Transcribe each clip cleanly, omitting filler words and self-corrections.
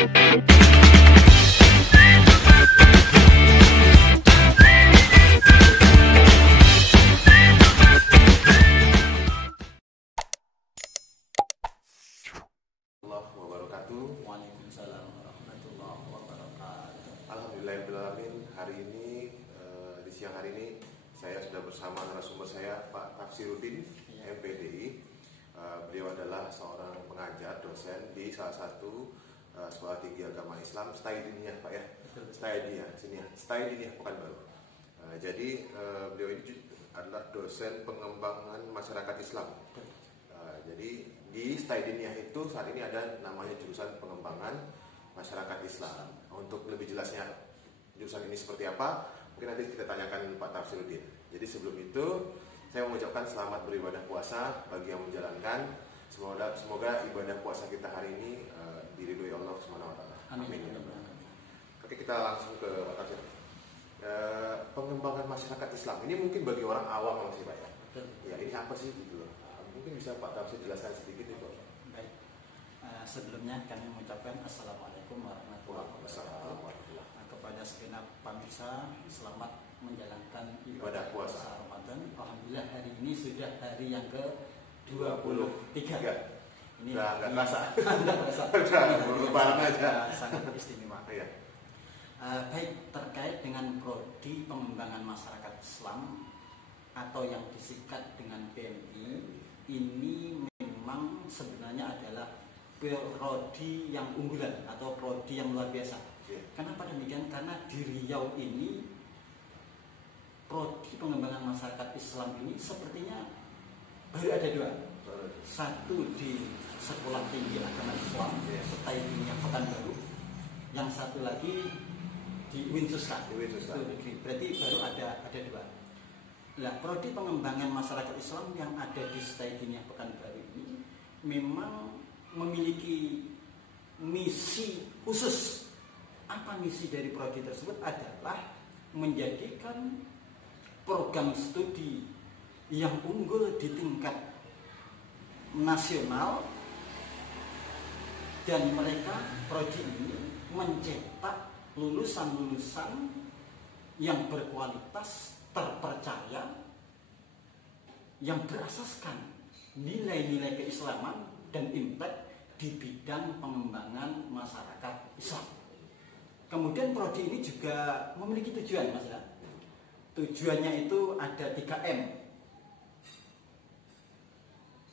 Waalaikumsalam warahmatullahi wabarakatuh. Alhamdulillahirrahmanirrahim. Hari ini di siang hari ini saya sudah bersama narasumber saya Pak Tafsiruddin, MPDI. Beliau adalah seorang pengajar, dosen di salah satu sekolah tinggi agama Islam Staidiniyah, Pak ya. Staidiniyah, sini ya. Staidiniyah Pekanbaru. Jadi beliau ini adalah dosen pengembangan masyarakat Islam. Jadi di Staidiniyah itu saat ini ada namanya jurusan pengembangan masyarakat Islam. Untuk lebih jelasnya jurusan ini seperti apa, mungkin nanti kita tanyakan Pak Tafsiruddin. Jadi sebelum itu saya mengucapkan selamat beribadah puasa bagi yang menjalankan. Semoga ibadah puasa kita hari ini diridhoi Allah SWT. Amin. Oke, kita langsung ke Pak Tafsir. Pengembangan masyarakat Islam ini mungkin bagi orang awam masih Pak ya. Ya, ini apa sih gitu loh? Mungkin bisa Pak Tafsir jelaskan sedikit itu. Baik. Sebelumnya kami mengucapkan Assalamualaikum warahmatullahi wabarakatuh. Kepada segenap pemirsa, selamat menjalankan ibadah puasa Ramadan. Alhamdulillah hari ini sudah hari yang ke-23. Ini nggak terasa. Lebaran aja. Sangat istimewa. Iya. Baik, terkait dengan prodi pengembangan masyarakat Islam atau yang disingkat dengan PMI, ini memang sebenarnya adalah prodi yang unggulan atau prodi yang luar biasa. Kenapa demikian? Karena di Riau ini prodi pengembangan masyarakat Islam ini sepertinya baru ada dua. Satu di Sekolah Tinggi Agama Islam Staidiniyah Pekanbaru, yang satu lagi di Winsuska. Berarti baru ada dua. Nah, prodi pengembangan masyarakat Islam yang ada di Staidiniyah Pekanbaru ini memang memiliki misi khusus. Apa misi dari prodi tersebut? Adalah menjadikan program studi yang unggul di tingkat nasional, dan mereka prodi ini mencetak lulusan-lulusan yang berkualitas, terpercaya, yang berasaskan nilai-nilai keislaman dan impact di bidang pengembangan masyarakat Islam. Kemudian prodi ini juga memiliki tujuan, Mas ya. Tujuannya itu ada 3M.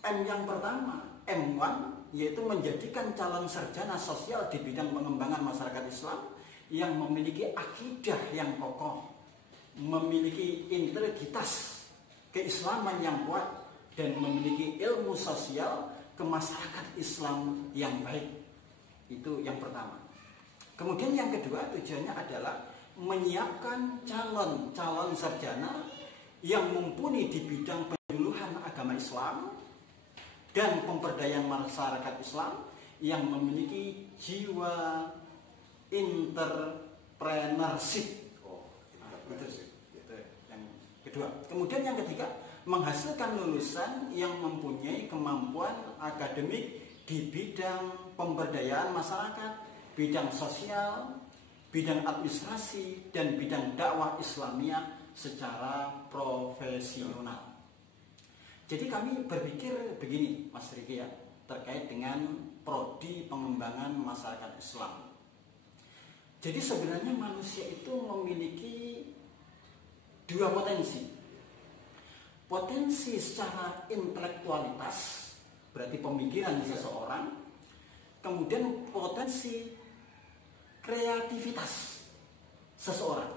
M yang pertama, M1, yaitu menjadikan calon sarjana sosial di bidang pengembangan masyarakat Islam yang memiliki akidah yang kokoh, memiliki integritas keislaman yang kuat, dan memiliki ilmu sosial ke masyarakat Islam yang baik. Itu yang pertama. Kemudian yang kedua, tujuannya adalah menyiapkan calon sarjana yang mumpuni di bidang penyuluhan agama Islam dan pemberdayaan masyarakat Islam yang memiliki jiwa entrepreneurship. Itu yang kedua. Kemudian yang ketiga, menghasilkan lulusan yang mempunyai kemampuan akademik di bidang pemberdayaan masyarakat, bidang sosial, bidang administrasi, dan bidang dakwah Islamiyah secara profesional. Jadi kami berpikir begini, Mas Riki ya, terkait dengan prodi pengembangan masyarakat Islam. Jadi sebenarnya manusia itu memiliki dua potensi. Potensi secara intelektualitas, berarti pemikiran seseorang. Kemudian potensi kreativitas seseorang.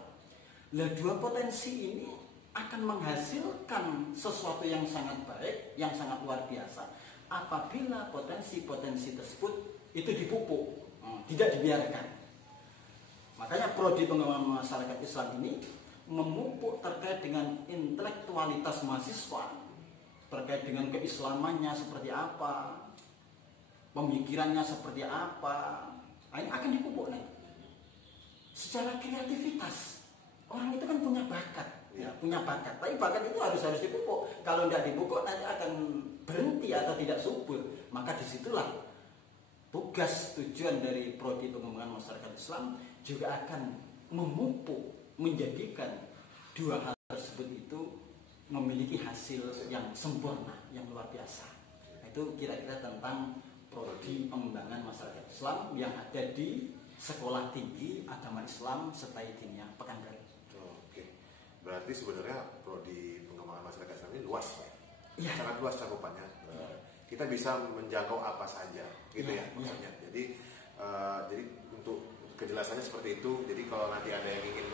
Nah, dua potensi ini akan menghasilkan sesuatu yang sangat baik, yang sangat luar biasa, apabila potensi-potensi tersebut itu dipupuk, tidak dibiarkan. Makanya prodi pengembangan masyarakat Islam ini memupuk terkait dengan intelektualitas mahasiswa, terkait dengan keislamannya seperti apa, pemikirannya seperti apa. Nah, ini akan dipupuk nih. Secara kreativitas, orang itu kan punya bakat, ya, punya bakat. Tapi bakat itu harus dipupuk. Kalau tidak dipupuk nanti akan berhenti atau tidak subur. Maka disitulah tugas tujuan dari prodi pengembangan masyarakat Islam juga akan memupuk, menjadikan dua hal tersebut itu memiliki hasil yang sempurna, yang luar biasa. Itu kira-kira tentang prodi pengembangan masyarakat Islam yang ada di Sekolah Tinggi Agama Islam Setaidiniyah Pekanbaru. Oke, berarti sebenarnya prodi pengembangan masyarakat Islam ini luas, Pak. Ya. Sangat luas cakupannya. Kita bisa menjangkau apa saja, gitu ya maksudnya. Jadi untuk kejelasannya seperti itu. Jadi kalau nanti ada yang ingin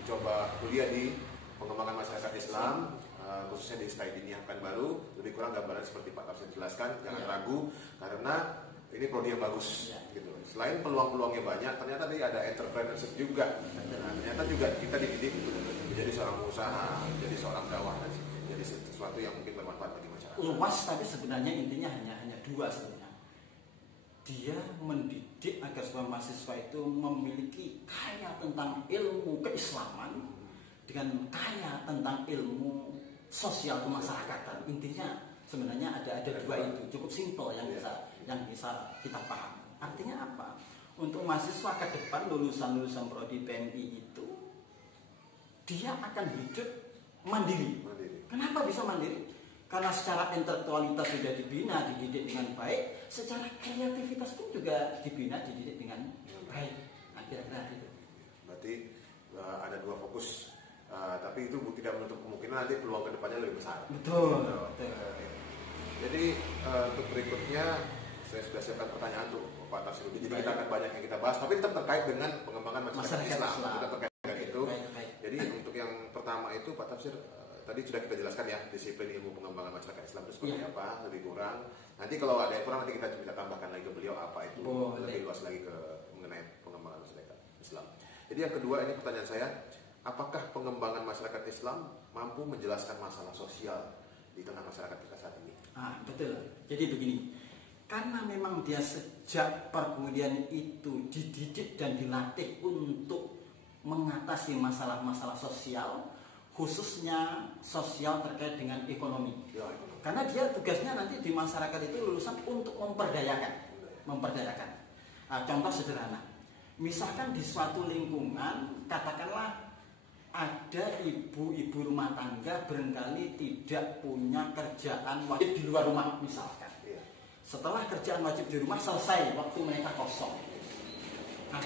mencoba kuliah di pengembangan masyarakat Islam, khususnya di Setaidiniyah Pekanbaru, lebih kurang gambaran seperti Pak Tafsir jelaskan, jangan ragu karena ini prodi yang bagus. Gitu. Selain peluang-peluangnya banyak, ternyata dia ada entrepreneurship juga. Nah, ternyata juga kita dididik menjadi seorang pengusaha, menjadi seorang dakwah, dan jadi sesuatu yang mungkin bermanfaat bagi masyarakat. Luas, tapi sebenarnya intinya hanya dua sebenarnya. Dia mendidik agar semua mahasiswa itu memiliki kaya tentang ilmu keislaman dengan kaya tentang ilmu sosial kemasyarakatan. Intinya sebenarnya ada dua itu, cukup simpel yang bisa kita paham. Artinya apa? Untuk mahasiswa ke depan lulusan prodi PMI itu dia akan hidup mandiri. Kenapa bisa mandiri? Karena secara intelektualitas sudah dibina, dididik dengan baik, secara kreativitas pun juga dibina, dididik dengan baik. Nah, kira-kira itu. Berarti ada dua fokus, tapi itu tidak menutup kemungkinan nanti peluang kedepannya lebih besar. Betul. Jadi untuk berikutnya saya sudah siapkan pertanyaan tuh Pak Tafsir. Jadi kita akan banyak yang kita bahas, tapi tetap terkait dengan pengembangan masyarakat Islam. Kita terkait dengan itu. Baik. Jadi untuk yang pertama itu Pak Tafsir, tadi sudah kita jelaskan ya disiplin ilmu pengembangan masyarakat Islam itu seperti apa, lebih kurang. Nanti kalau ada yang kurang nanti kita bisa tambahkan lagi ke beliau apa itu lebih luas lagi mengenai pengembangan masyarakat Islam. Jadi yang kedua ini pertanyaan saya, apakah pengembangan masyarakat Islam mampu menjelaskan masalah sosial di tengah masyarakat kita saat ini? Betul. Jadi begini, karena memang dia sejak perkuliahan itu dididik dan dilatih untuk mengatasi masalah-masalah sosial, khususnya sosial terkait dengan ekonomi. Karena dia tugasnya nanti di masyarakat itu lulusan untuk memperdayakan. Contoh sederhana, misalkan di suatu lingkungan, katakanlah ada ibu-ibu rumah tangga barangkali tidak punya kerjaan wajib di luar rumah misalkan. Setelah kerjaan wajib di rumah selesai, waktu mereka kosong. Nah,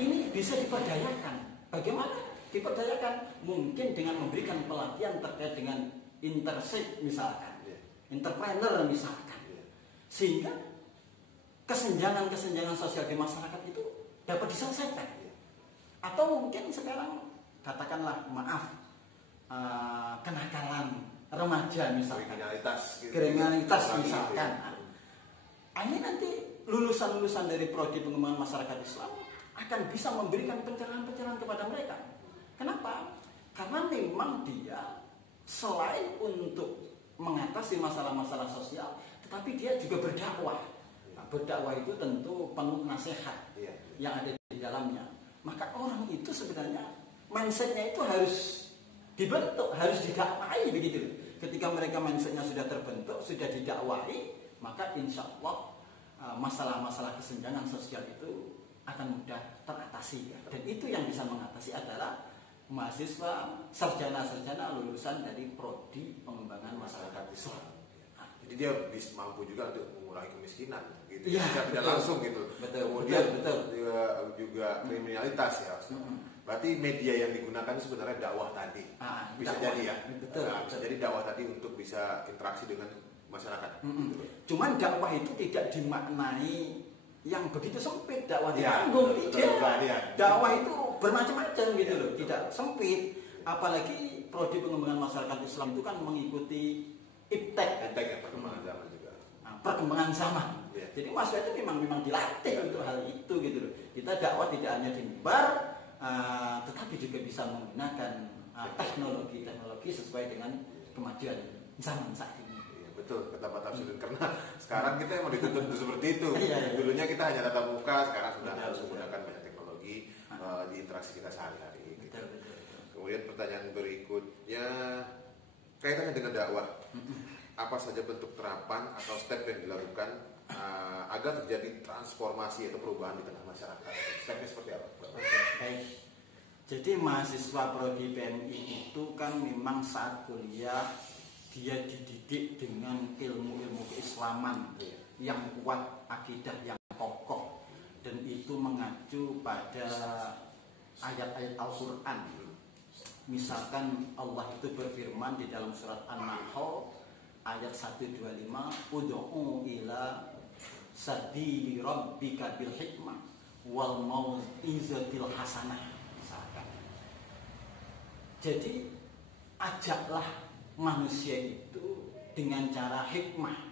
ini bisa diperdayakan. Bagaimana? Diperdayakan mungkin dengan memberikan pelatihan terkait dengan internship misalkan, entrepreneur misalkan, sehingga kesenjangan sosial di masyarakat itu dapat diselesaikan. Atau mungkin sekarang katakanlah kenakalan remaja misalkan, kriminalitas misalkan. Ini nanti lulusan dari prodi pengembangan masyarakat Islam akan bisa memberikan pencerahan-pencerahan kepada mereka. Kenapa? Karena memang dia selain untuk mengatasi masalah-masalah sosial, tetapi dia juga berdakwah. Nah, berdakwah itu tentu penuh nasihat yang ada di dalamnya. Maka orang itu sebenarnya mindsetnya itu harus dibentuk, harus didakwai begitu. Ketika mereka mindsetnya sudah terbentuk, sudah didakwai, maka insya Allah masalah-masalah kesenjangan sosial itu akan mudah teratasi. Dan itu yang bisa mengatasi adalah mahasiswa sarjana lulusan dari prodi pengembangan masyarakat Islam. Jadi dia bisa mampu juga untuk mengurangi kemiskinan, gitu. Ya, tidak langsung gitu. Kemudian juga kriminalitas ya. Berarti media yang digunakan sebenarnya dakwah tadi. Bisa dakwah. Jadi ya. Bisa jadi dakwah tadi untuk bisa interaksi dengan masyarakat. Cuman dakwah itu tidak dimaknai yang begitu sempit, dakwah di panggung, tidak. Dakwah itu bermacam-macam gitu loh, tidak sempit. Apalagi prodi pengembangan masyarakat Islam itu kan mengikuti IPTEK ya, perkembangan zaman juga. Perkembangan zaman. Jadi mahasiswa itu memang dilatih untuk hal itu gitu loh. Kita dakwah tidak hanya di mimbar, tetapi juga bisa menggunakan teknologi sesuai dengan kemajuan zaman saat ini. Betul, kata Pak Tafsir, karena sekarang kita emang dituntut seperti itu. Dulunya kita hanya tatap muka, sekarang sudah harus menggunakan banyak teknologi di interaksi kita sehari-hari. Gitu. Kemudian pertanyaan berikutnya kaitannya dengan dakwah. Apa saja bentuk terapan atau step yang dilakukan agar terjadi transformasi atau perubahan di tengah masyarakat? Stepnya seperti apa? Baik. Jadi mahasiswa prodi PMI itu kan memang saat kuliah dia dididik dengan ilmu-ilmu keislaman yang kuat, akidah yang kokoh, dan itu mengacu pada ayat-ayat Al-Quran. Misalkan Allah itu berfirman di dalam surat An-Nahl ayat 125, ud'u ila sabili rabbika bil hikmah wal mau'izatil hasanah. Misalkan. Jadi ajaklah manusia itu dengan cara hikmah.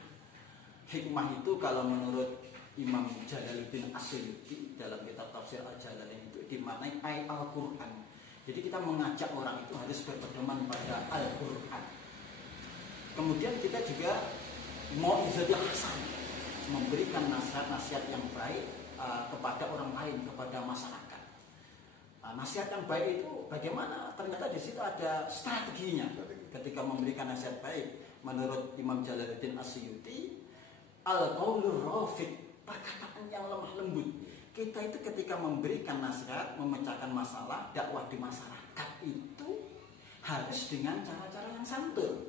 Hikmah itu kalau menurut Imam Jalaluddin As-Suyuti dalam kitab tafsir Al-Jalalain itu dimaknai ayat Al-Quran. Jadi kita mengajak orang itu harus berpedoman pada Al-Quran. Kemudian kita juga mau izatil hasan, memberikan nasihat-nasihat yang baik kepada orang lain, kepada masyarakat. Nasihat yang baik itu bagaimana? Ternyata di situ ada strateginya. Ketika memberikan nasihat baik, menurut Imam Jalaluddin As-Suyuti, al-qaulur rafiq, perkataan yang lemah lembut. Kita itu ketika memberikan nasihat, memecahkan masalah, dakwah di masyarakat itu harus dengan cara-cara yang santun,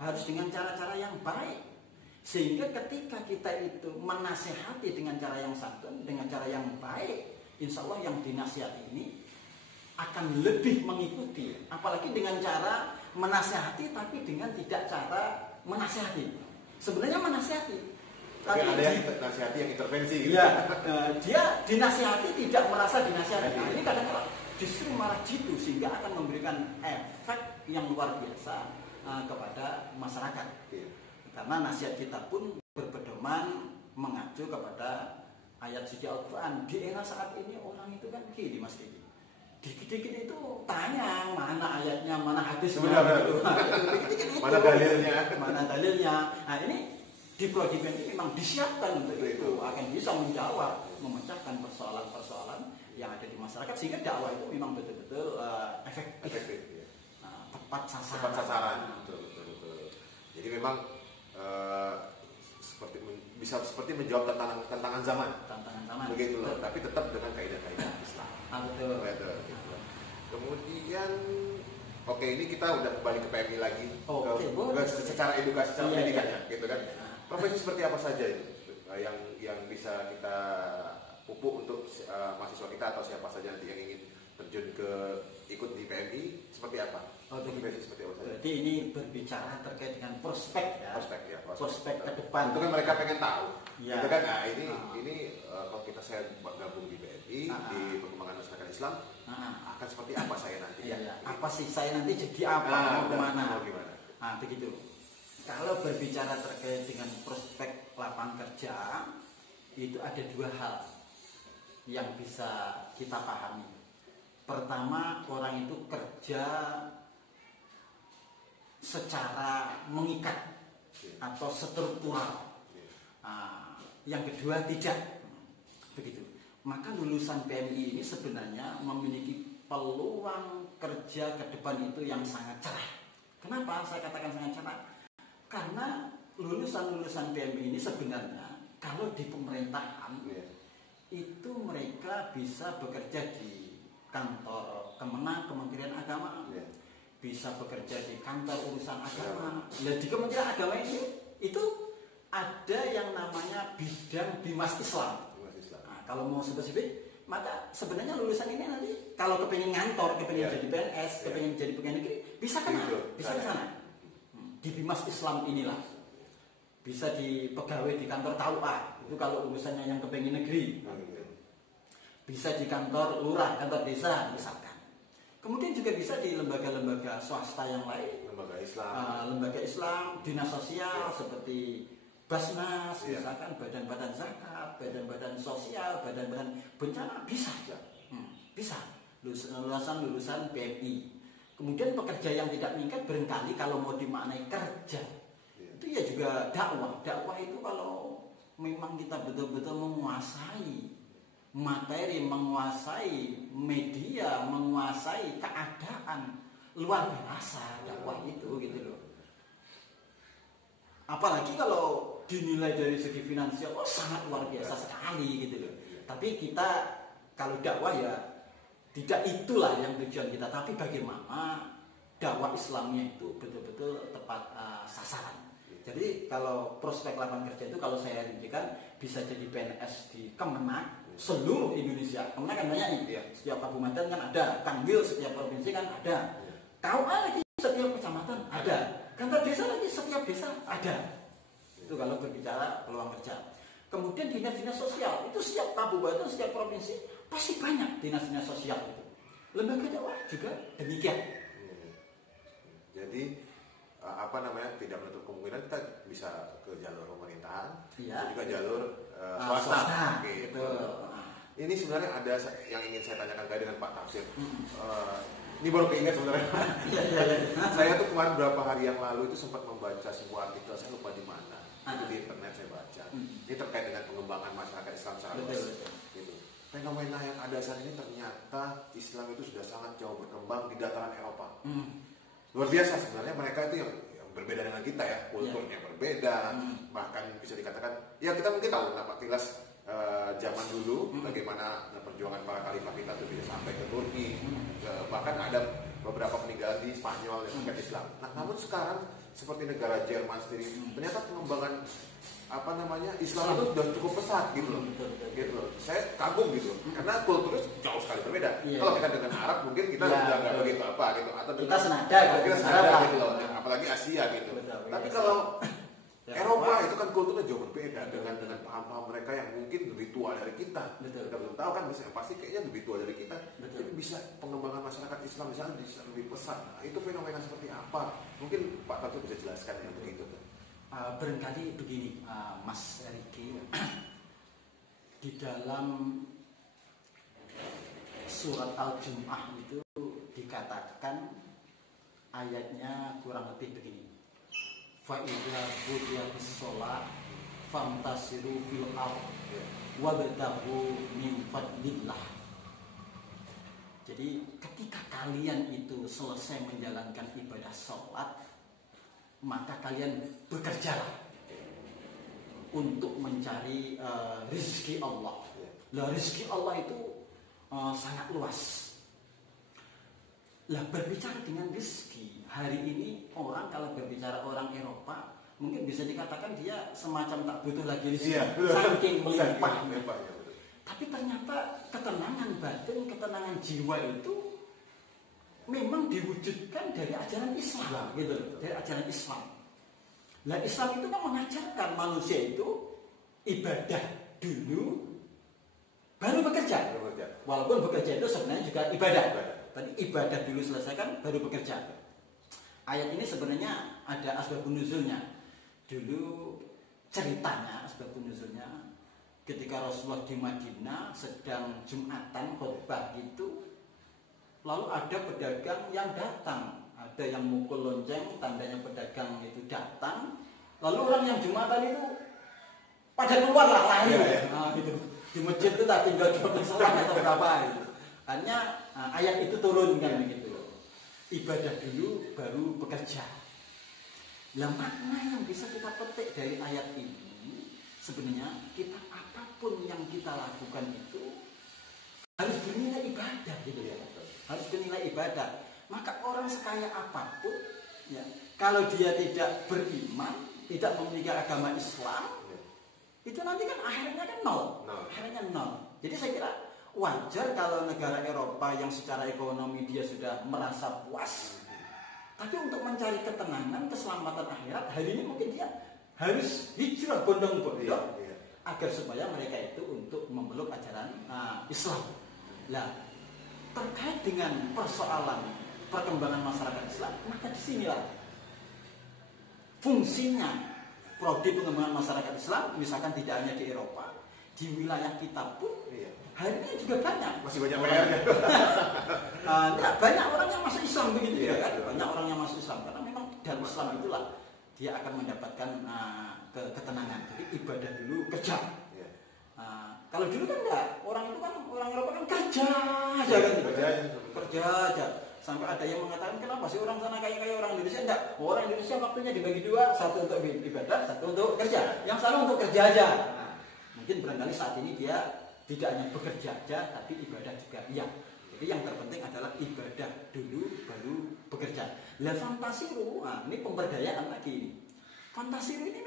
harus dengan cara-cara yang baik. Sehingga ketika kita itu menasihati dengan cara yang santun, dengan cara yang baik, insya Allah yang dinasihati ini akan lebih mengikuti. Apalagi dengan cara menasihati tapi dengan tidak cara menasihati. Sebenarnya menasihati, tapi ada yang nasihati yang intervensi gitu. Ya, dia dinasihati tidak merasa dinasihati. Nah, ini kadang-kadang justru malah jitu sehingga akan memberikan efek yang luar biasa kepada masyarakat. Karena nasihat kita pun berpedoman mengacu kepada ayat suci Al-Quran. Di era saat ini orang itu kan gini Mas Diki, dikit-dikit itu tanya mana ayatnya, mana hadisnya, mana dalilnya, mana dalilnya. Nah ini di prodi PMI memang disiapkan untuk itu, akan bisa menjawab, memecahkan persoalan-persoalan yang ada di masyarakat sehingga dakwah itu memang betul-betul efektif. Ya. Tepat sasaran. Tepat sasaran. Betul. Jadi memang bisa seperti menjawab tantangan zaman. Begitu loh, tapi tetap dengan kaidah-kaidah Islam. Betul. Kemudian ini kita udah kembali ke PMI lagi. Secara edukasi, secara pendidikannya, gitu kan. Profesi seperti apa saja yang bisa kita pupuk untuk mahasiswa kita atau siapa saja nanti yang ingin terjun ikut di PMI seperti apa? Profesi seperti apa saja? Jadi ini berbicara terkait dengan prospek ya. Prospek ke depan. Itu kan mereka pengen tahu. Ya. Gitu kan? Nah ini kalau saya gabung di PMI di pengembangan masyarakat Islam akan seperti apa saya nanti? Ya. Apa sih saya nanti jadi apa? Mau kemana? Nah begitu. Kalau berbicara terkait dengan prospek lapangan kerja, itu ada dua hal yang bisa kita pahami. Pertama, orang itu kerja secara mengikat atau struktural. Yang kedua tidak. Begitu. Maka lulusan PMI ini sebenarnya memiliki peluang kerja ke depan itu yang sangat cerah. Kenapa saya katakan sangat cerah? Karena lulusan-lulusan PMI ini sebenarnya kalau di pemerintahan itu mereka bisa bekerja di kantor Kementerian Agama, bisa bekerja di kantor urusan agama. Nah, di Kementerian Agama ini itu ada yang namanya bidang Bimas Islam. Nah, kalau mau spesifik, maka sebenarnya lulusan ini nanti kalau kepengen ngantor, kepengen jadi PNS, kepengen jadi pegawai negeri, bisa ke sana. Di Bimas Islam inilah bisa dipegawai di kantor KUA itu kalau urusannya yang kepengen negeri, bisa di kantor lurah, kantor desa misalkan. Kemudian juga bisa di lembaga-lembaga swasta yang lain, lembaga Islam, dinas sosial seperti Basnas, misalkan badan-badan zakat, badan-badan sosial, badan-badan bencana bisa, bisa lulusan PMI. Kemudian pekerja yang tidak mengikat barangkali kalau mau dimaknai kerja itu ya juga dakwah. Dakwah itu kalau memang kita betul-betul menguasai materi, menguasai media, menguasai keadaan, luar biasa dakwah itu gitu loh. Apalagi kalau dinilai dari segi finansial, sangat luar biasa sekali gitu loh. Tapi kita kalau dakwah ya tidak itulah yang tujuan kita, tapi bagaimana dakwah Islamnya itu betul-betul tepat sasaran. Jadi kalau prospek lapangan kerja itu kalau saya rincikan bisa jadi PNS di Kemenak seluruh Indonesia. Kemenak kan banyak nih, setiap kabupaten kan ada, Kanwil setiap provinsi kan ada, KUA lagi setiap kecamatan ada, kantor desa lagi setiap desa ada. Itu kalau berbicara peluang kerja. Kemudian dinas-dinas sosial itu setiap kabupaten, setiap provinsi pasti banyak dinas-dinas sosial itu. Lembaga dakwah juga demikian. Jadi tidak menutup kemungkinan kita bisa ke jalur pemerintahan, juga jalur swasta. Gitu. Ini sebenarnya ada yang ingin saya tanyakan dengan Pak Tafsir. Ini baru keinget sebenarnya. Saya tuh kemarin beberapa hari yang lalu itu sempat membaca sebuah artikel, saya lupa di mana. Itu di internet saya baca. Ini terkait dengan pengembangan masyarakat Islam secara luas. Gitu. Fenomena yang ada saat ini ternyata Islam itu sudah sangat jauh berkembang di dataran Eropa. Luar biasa sebenarnya, mereka itu yang berbeda dengan kita ya, kulturnya berbeda, bahkan bisa dikatakan ya kita mungkin tahu nampak kilas zaman dulu bagaimana perjuangan para khalifah kita itu bisa sampai ke Turki, bahkan ada beberapa peninggalan di Spanyol yang terkait Islam. Nah, namun sekarang seperti negara Jerman sendiri, ternyata pengembangan Islam itu sudah cukup pesat gitu loh. Gitu loh. Saya kagum gitu karena kulturnya jauh sekali berbeda. Kalau kita dengan Arab mungkin kita sudah nggak begitu apa gitu, atau kita senada gitu loh, apalagi Asia gitu. Tapi kalau Eropa itu kan kulturnya jauh berbeda dengan paham-paham mereka yang mungkin lebih tua dari kita. Kita belum tahu kan, pasti kayaknya lebih tua dari kita. Tapi bisa pengembangan masyarakat Islam bisa lebih pesat. Nah, itu fenomena seperti apa? Mungkin Pak Tafsir bisa jelaskan yang begitu tuh. Barangkali begini, Mas Riki, di dalam surat Al-Jum'ah itu dikatakan ayatnya kurang lebih begini. Fa'idza qudiyatis shalah famtasiru fil ardh wabtaghu min fadlillah. Jadi ketika kalian itu selesai menjalankan ibadah sholat, maka kalian bekerjalah untuk mencari rezeki Allah. Lah rezeki Allah itu sangat luas. Lah berbicara dengan rezeki, hari ini orang kalau berbicara orang Eropa mungkin bisa dikatakan dia semacam tak butuh lagi rezeki, saking melimpahnya. Tapi ternyata ketenangan batin, ketenangan jiwa itu memang diwujudkan dari ajaran Islam, gitu, dari ajaran Islam. Nah, Islam itu kan mengajarkan manusia itu ibadah dulu, baru bekerja. Walaupun bekerja itu sebenarnya juga ibadah. Tadi ibadah dulu selesaikan, baru bekerja. Ayat ini sebenarnya ada asbabun nuzulnya. Dulu ceritanya asbabun nuzulnya ketika Rasulullah di Madinah sedang Jumatan khutbah gitu. Lalu ada pedagang yang datang, ada yang mukul lonceng, tandanya pedagang itu datang. Lalu orang yang Jumatan itu pada keluar lah lari. Nah, gitu. Di masjid itu tak tinggal 12 orang atau berapa gitu. Hanya ayat itu turun kan begitu. Ibadah dulu baru bekerja. Lah makna yang bisa kita petik dari ayat ini sebenarnya kita apapun yang kita lakukan itu harus bernilai ibadah gitu ya. Harus bernilai ibadah. Maka orang sekaya apapun ya, kalau dia tidak beriman, tidak memiliki agama Islam, itu nanti kan akhirnya kan nol. Akhirnya nol. Jadi saya kira wajar kalau negara Eropa yang secara ekonomi dia sudah merasa puas, tapi untuk mencari ketenangan, keselamatan akhirat, hari ini mungkin dia harus hijrah bondong-bondong agar supaya mereka itu untuk memeluk ajaran Islam. Lah, terkait dengan persoalan perkembangan masyarakat Islam, maka disinilah fungsinya prodi pengembangan masyarakat Islam, misalkan tidak hanya di Eropa, di wilayah kita pun hari ini juga banyak. Masih banyak banyak orang yang masuk Islam begitu ya kan? Banyak orang yang masuk Islam karena memang dalam Islam itulah dia akan mendapatkan ketenangan. Jadi ibadah dulu, kerja. Kalau dulu kan enggak, orang itu kan orang Eropa kan kerja aja kan, kerja aja. Sampai ada yang mengatakan kenapa sih orang sana kayak orang Indonesia? Enggak, orang Indonesia waktunya dibagi dua, satu untuk ibadah, satu untuk kerja. Yang sana untuk kerja aja. Nah, mungkin barangkali saat ini dia tidak hanya bekerja aja, tapi ibadah juga. Iya. Jadi yang terpenting adalah ibadah dulu, baru bekerja. Lah fantasiru, nah, ini pemberdayaan lagi. Fantasiru ini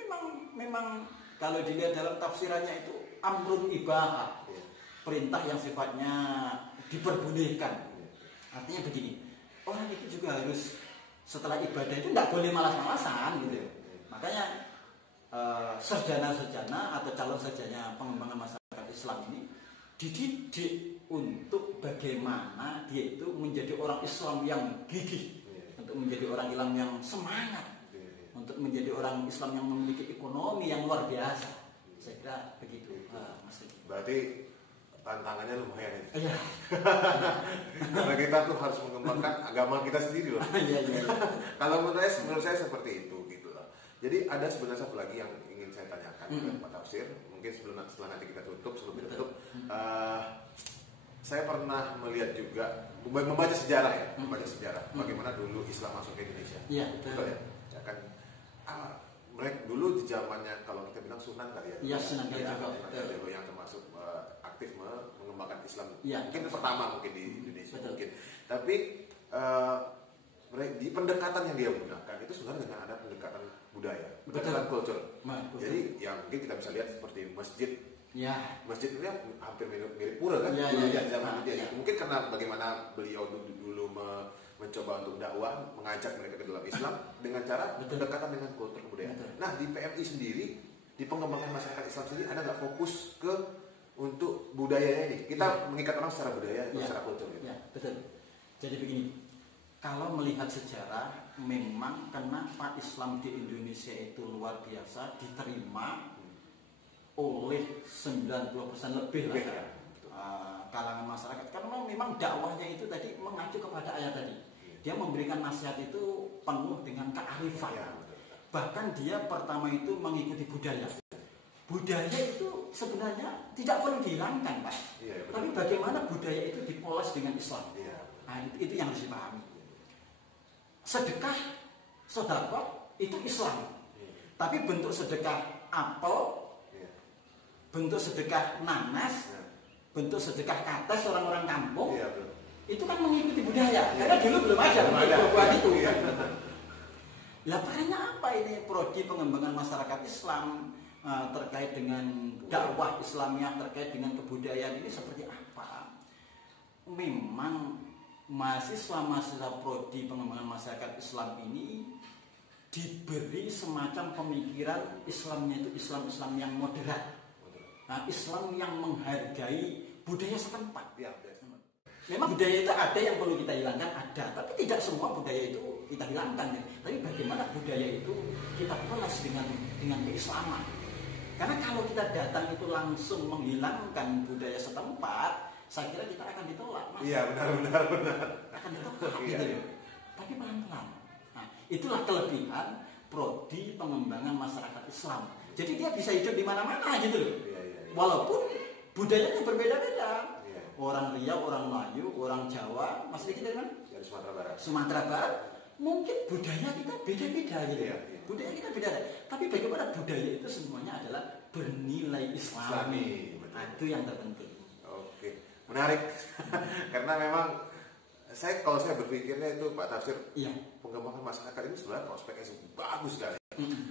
memang kalau dilihat dalam tafsirannya itu amrun ibahah, perintah yang sifatnya diperbolehkan. Artinya begini, orang itu juga harus setelah ibadah itu tidak boleh malas-malasan gitu. Makanya sarjana-sarjana atau calon sarjana pengembangan masyarakat Islam ini dididik untuk bagaimana dia itu menjadi orang Islam yang gigih, untuk menjadi orang Islam yang semangat, untuk menjadi orang Islam yang memiliki ekonomi yang luar biasa. Saya kira begitu, Mas. Berarti tantangannya lumayan ya. Iya. Karena kita tuh harus mengembangkan agama kita sendiri loh. Iya. Kalau menurut saya seperti itu gitu loh. Jadi ada sebenarnya satu lagi yang ingin saya tanyakan ke Pak Tafsir. Mungkin setelah nanti kita tutup, saya pernah melihat juga membaca sejarah ya, bagaimana dulu Islam masuk ke Indonesia. Iya, betul. Ya kan mereka dulu di zamannya kalau kita bilang Sunan kali ya. Iya, Sunan Kalijaga yang termasuk aktif mengembangkan Islam. Ya, mungkin pertama mungkin di Indonesia. Betul. Mungkin. Tapi di pendekatan yang dia gunakan itu sebenarnya dengan ada pendekatan budaya, pendekatan kultur. Jadi ya mungkin kita bisa lihat seperti masjid. Ya. Masjid ini hampir mirip pura kan? Ya. Zaman dia. Mungkin karena bagaimana beliau dulu mencoba untuk dakwah, mengajak mereka ke dalam Islam dengan cara pendekatan dengan kultur kebudayaan. Nah di PMI sendiri, di pengembangan masyarakat Islam sendiri ada nggak fokus ke untuk budayanya ini? Kita mengikat orang secara budaya atau secara kultur gitu? Ya, betul. Jadi begini, kalau melihat sejarah, memang kenapa Islam di Indonesia itu luar biasa diterima oleh 90% lebih lah ya. Kalangan masyarakat, karena memang dakwahnya itu tadi mengacu kepada ayat tadi. Dia memberikan nasihat itu penuh dengan kearifan. Bahkan dia pertama itu mengikuti budaya. Budaya itu sebenarnya tidak perlu dihilangkan, Pak. Tapi bagaimana budaya itu dipoles dengan Islam. Nah, itu yang harus dipahami. Sedekah, sedekah itu Islam. Tapi bentuk sedekah apel, bentuk sedekah nanas, bentuk sedekah kates orang-orang kampung, itu kan mengikuti budaya. Karena dulu belum ada buat itu. Lah perannya apa ini prodi pengembangan masyarakat Islam terkait dengan dakwah Islamiyah, terkait dengan kebudayaan ini seperti apa? Memang mahasiswa prodi pengembangan masyarakat Islam ini diberi semacam pemikiran Islamnya itu Islam yang moderat. Islam yang menghargai budaya setempat. Memang budaya itu ada yang perlu kita hilangkan, ada. Tapi tidak semua budaya itu kita hilangkan. Ya. Tapi bagaimana budaya itu kita poles dengan keislaman. Karena kalau kita datang itu langsung menghilangkan budaya setempat, saya kira kita akan ditolak. Iya, benar. Akan ditolak gitu ya. Tapi pelan-pelan. Nah, itulah kelebihan prodi pengembangan masyarakat Islam. Jadi dia bisa hidup di mana-mana gitu loh. Walaupun budayanya berbeda-beda. Orang Riau, orang Melayu, orang Jawa, masih kita kan? Dari Sumatera Barat. Sumatera Barat, mungkin budaya kita beda-beda gitu ya. Budaya kita beda. Tapi bagaimana budaya itu semuanya adalah bernilai Islami. Nah, itu yang terpenting. Oke, menarik. Karena memang kalau saya berpikirnya itu Pak Tafsir, pengembangan masyarakat ini sebenarnya prospeknya bagus sekali.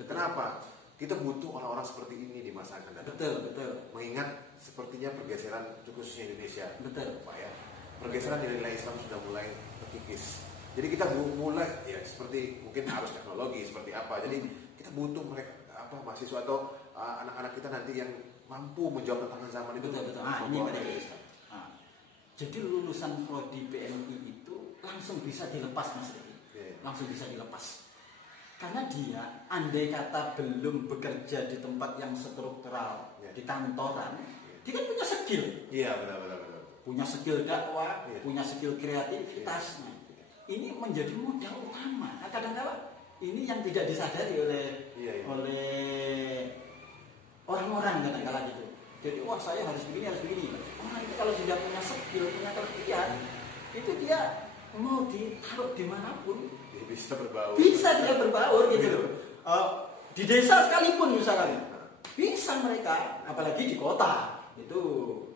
Kenapa? Kita butuh orang-orang seperti ini di masa akan datang. Betul. Mengingat sepertinya pergeseran khususnya Indonesia. Betul. Pak ya. Pergeseran nilai Islam sudah mulai terkikis. Jadi kita mulai ya seperti mungkin harus teknologi seperti apa. Jadi kita butuh mereka mahasiswa atau anak-anak kita nanti yang mampu menjawab tantangan zaman itu. Betul. Ini mereka. Jadi lulusan prodi PMI itu langsung bisa dilepas Mas Riki. Langsung bisa dilepas. Karena dia andai kata belum bekerja di tempat yang struktural, di kantoran, dia kan punya skill. Iya, benar. Punya skill dakwah, punya skill kreativitas. Ini menjadi modal utama. Kadang-kadang ini yang tidak disadari oleh orang-orang kadang-kadang gitu. Jadi wah saya harus begini. Orang itu kalau sudah punya skill, punya kelebihan, itu dia mau ditaruh dimanapun bisa berbaur. Bisa dia berbaur gitu loh. Di desa sekalipun misalkan bisa mereka, apalagi di kota itu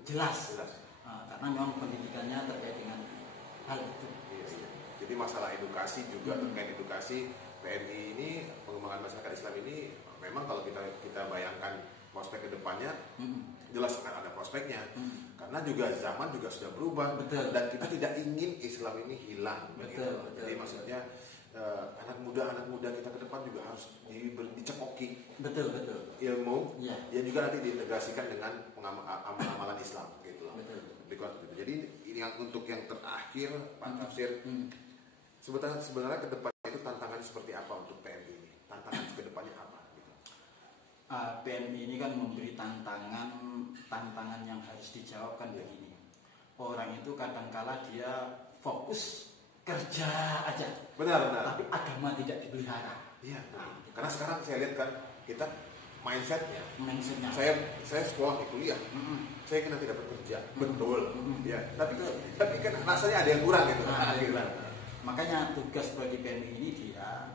jelas. Karena memang pendidikannya terkait dengan hal itu. Jadi masalah edukasi juga terkait edukasi PMI ini, pengembangan masyarakat Islam ini memang kalau kita bayangkan prospek ke depannya jelas akan ada prospeknya. Karena juga zaman juga sudah berubah. Betul. Dan kita tidak ingin Islam ini hilang. Betul. Jadi maksudnya anak muda kita ke depan juga harus dicekoki betul ilmu ya. Yang juga nanti diintegrasikan dengan amalan Islam gitu loh. Betul. Jadi ini yang untuk yang terakhir Pak Tafsir, sebenarnya ke depan itu tantangannya seperti apa untuk PMI ini? Tantangan ke depannya apa? PMI ini kan memberi tantangan yang harus dijawabkan begini. Orang itu kadangkala dia fokus kerja aja. Benar. Tapi agama tidak dipelihara. Iya. Karena sekarang saya lihat kan kita mindsetnya. Saya sekolah di kuliah. Saya kan nanti dapat kerja. Betul. Ya. Tapi kan rasanya ada yang kurang gitu. Makanya tugas bagi PMI ini dia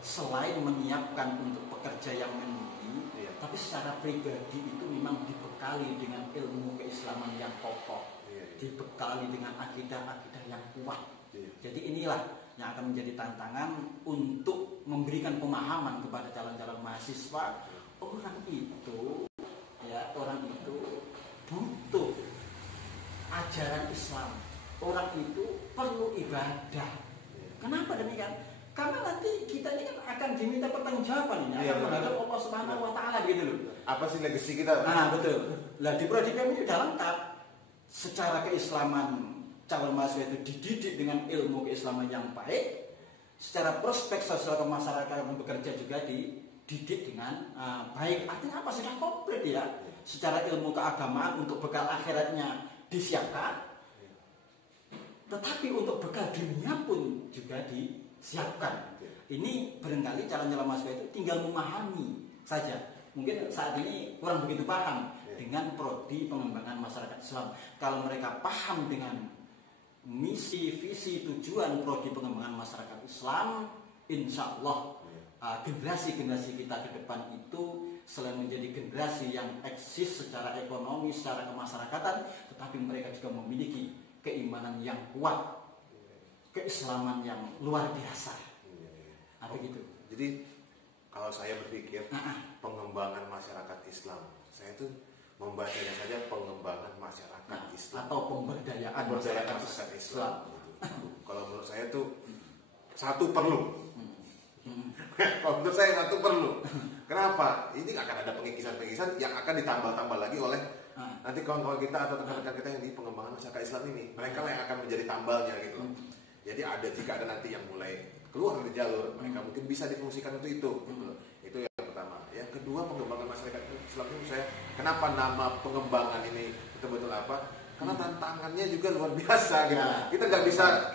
selain menyiapkan untuk pekerja yang mandiri, tapi secara pribadi itu memang dibekali dengan ilmu keislaman yang kokoh, dibekali dengan akidah-akidah yang kuat. Jadi inilah yang akan menjadi tantangan untuk memberikan pemahaman kepada calon-calon mahasiswa. Orang itu butuh ajaran Islam. Orang itu perlu ibadah. Kenapa demikian? Karena nanti kita ini kan akan diminta pertanggungjawaban ini, akan menghadap Allah Subhanahu wa taala gitu loh. Apa sih legacy kita? Betul. Lah di prodi PMI sudah lengkap. Secara keislaman calon mahasiswa itu dididik dengan ilmu keislaman yang baik. Secara prospek sosial kemasyarakatan yang bekerja juga dididik dengan baik. Artinya apa? Sudah komplit ya. Secara ilmu keagamaan untuk bekal akhiratnya disiapkan. Tetapi untuk bekal dunia pun juga disiapkan. Ini barangkali calon-calon mahasiswa itu tinggal memahami saja. Mungkin saat ini kurang begitu paham dengan prodi pengembangan masyarakat Islam. Kalau mereka paham dengan misi, visi, tujuan prodi pengembangan masyarakat Islam, insya Allah generasi-generasi kita ke depan itu selain menjadi generasi yang eksis secara ekonomi, secara kemasyarakatan, tetapi mereka juga memiliki keimanan yang kuat, keislaman yang luar biasa. Begitu. Jadi kalau saya berpikir pengembangan masyarakat Islam, saya itu membacanya saja pengembangan masyarakat Islam atau pemberdayaan masyarakat Islam. Kalau menurut saya itu satu perlu. Kalau menurut saya satu perlu. Kenapa? Ini akan ada pengikisan-pengikisan yang akan ditambal-tambal lagi oleh nanti kawan-kawan kita atau rekan-rekan kita yang di pengembangan masyarakat Islam ini. Mereka lah yang akan menjadi tambalnya gitu. Jadi jika ada nanti yang mulai keluar dari jalur, mereka mungkin bisa difungsikan untuk itu. Itu yang pertama. Yang kedua, pengembangan masyarakat Islam itu saya, kenapa nama pengembangan ini betul-betul apa? Karena tantangannya juga luar biasa gitu.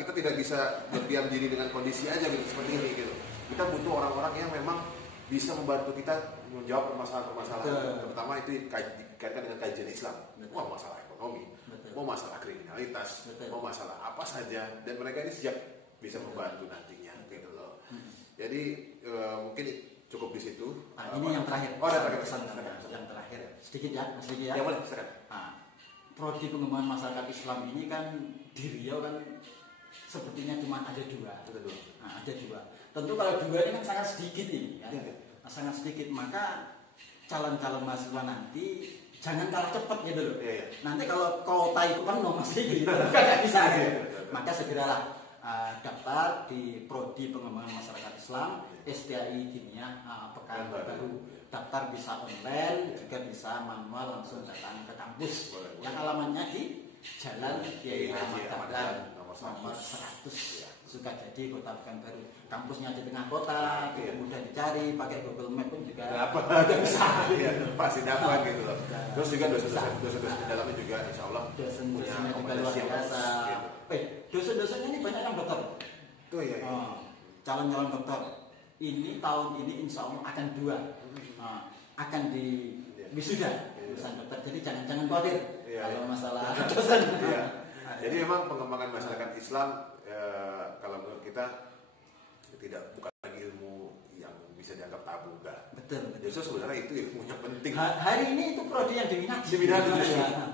Kita tidak bisa berdiam diri dengan kondisi aja gitu seperti ini gitu. Kita butuh orang-orang yang memang bisa membantu kita menjawab permasalahan-permasalahan. Terutama itu dikaitkan dengan kajian Islam. Wah, masalah ekonomi, mau masalah kriminalitas, mau masalah apa saja, dan mereka ini siap bisa membantu nantinya gitu loh. Jadi mungkin cukup di situ. Ini yang terakhir. Ada pesan yang terakhir. Sedikit ya. Ya boleh, silakan. Prodi pengembangan masyarakat Islam ini kan di Riau kan sepertinya cuma ada dua. Ada dua. Tentu kalau dua ini kan sangat sedikit ini, kan? Sangat sedikit. Maka calon-calon mahasiswa nanti jangan kalah cepat gitu loh. Nanti kalau kota itu kan nomor sedikit, nggak bisa gitu. Maka segeralah daftar di prodi pengembangan masyarakat Islam STI Diniyah Pekanbaru. Daftar bisa online, juga bisa manual langsung datang ke kampus. Yang alamatnya di Jalan Kiai Ahmad Dahlan nomor 100 Sukajadi, Kota Pekanbaru. Kampusnya di tengah kota, mudah dicari, pakai Google Map pun juga bisa. Pasti dapat gitu loh. Terus juga dosen-dosen di dalamnya juga insya Allah dosen-dosennya juga luar biasa. Dosen-dosennya ini banyak yang dokter. Calon-calon dokter. Ini tahun ini insya Allah akan 2. Akan di wisuda urusan dokter. Jadi jangan khawatir kalau masalah dosen. Jadi memang pengembangan masyarakat Islam kalau menurut kita bukan lagi ilmu yang bisa dianggap tabu, enggak. Betul. Justru sebenarnya itu ilmu yang penting. Hari ini itu prodi yang diminati.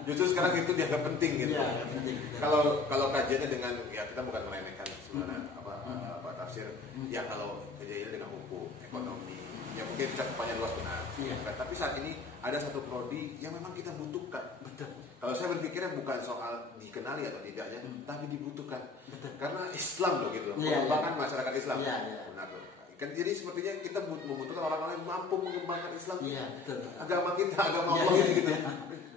Justru sekarang itu dianggap penting gitu. Ya, penting. Kalau kajiannya dengan kita bukan meremehkan sebenarnya apa tafsir. Ya kalau kajiannya dengan hukum, ekonomi, ya mungkin cakupannya luas benar. Ya. Tapi saat ini ada satu prodi yang memang kita butuhkan. Betul. Kalau saya berpikirnya bukan soal dikenali atau tidaknya, tapi dibutuhkan. Betul. Karena Islam loh gitu, pengembangan masyarakat Islam. Benar loh. Kan jadi sepertinya kita membutuhkan orang-orang yang mampu mengembangkan Islam. Iya, betul. Agama kita, agama Allah gitu.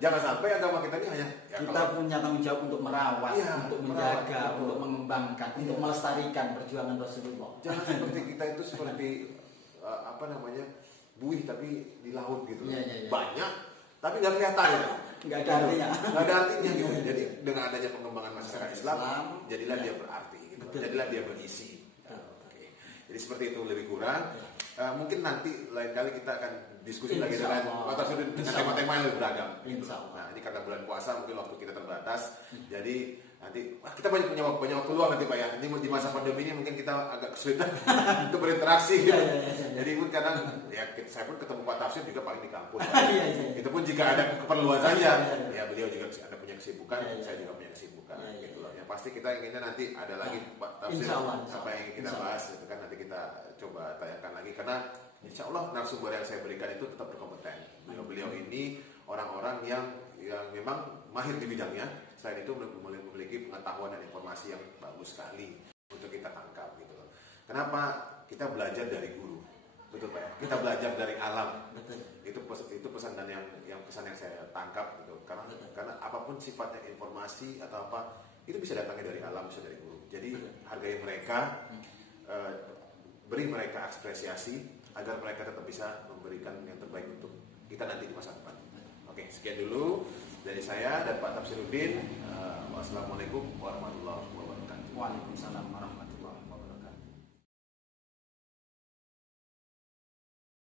Jangan sampai agama kita ini hanya kita punya tanggung jawab untuk merawat, untuk menjaga, untuk mengembangkan, untuk melestarikan perjuangan Rasulullah. Jangan seperti kita itu seperti buih tapi di laut gitu. Banyak tapi nggak kelihatan. Nggak ada artinya. Nggak ada artinya gitu. Jadi dengan adanya pengembangan masyarakat Islam, jadilah dia berarti gitu. Jadilah dia berisi. Jadi seperti itu lebih kurang. Mungkin nanti lain kali kita akan diskusi lagi dengan tema-tema yang lebih beragam. Nah ini karena bulan puasa mungkin waktu kita terbatas. Jadi nanti kita punya waktu luang nanti Pak ya. Ini di masa pandemi ini mungkin kita agak kesulitan untuk berinteraksi. Gitu. Jadi pun kadang saya pun ketemu Pak Tafsir juga paling di kampus. Itu pun jika ada keperluan saja. Ya beliau juga ada punya kesibukan, saya juga punya kesibukan. Gitu loh. Yang pasti kita inginnya nanti ada lagi Pak Tafsir apa yang ingin kita bahas itu kan nanti kita coba tayangkan lagi karena insya Allah narasumber yang saya berikan itu tetap berkompeten. Beliau ini orang-orang yang memang mahir di bidangnya. Selain itu memiliki pengetahuan dan informasi yang bagus sekali untuk kita tangkap gitu loh. Kenapa? Kita belajar dari guru, betul Pak ya? Kita belajar dari alam. Betul. Itu pesan dan yang pesan yang saya tangkap gitu. Karena apapun sifatnya informasi atau apa itu bisa datangnya dari alam, bisa dari guru. Jadi hargai mereka, beri mereka apresiasi agar mereka tetap bisa memberikan yang terbaik untuk kita nanti di masa depan. Oke, sekian dulu dari saya dan Pak Tafsiruddin. Wassalamualaikum warahmatullahi wabarakatuh. Waalaikumsalam.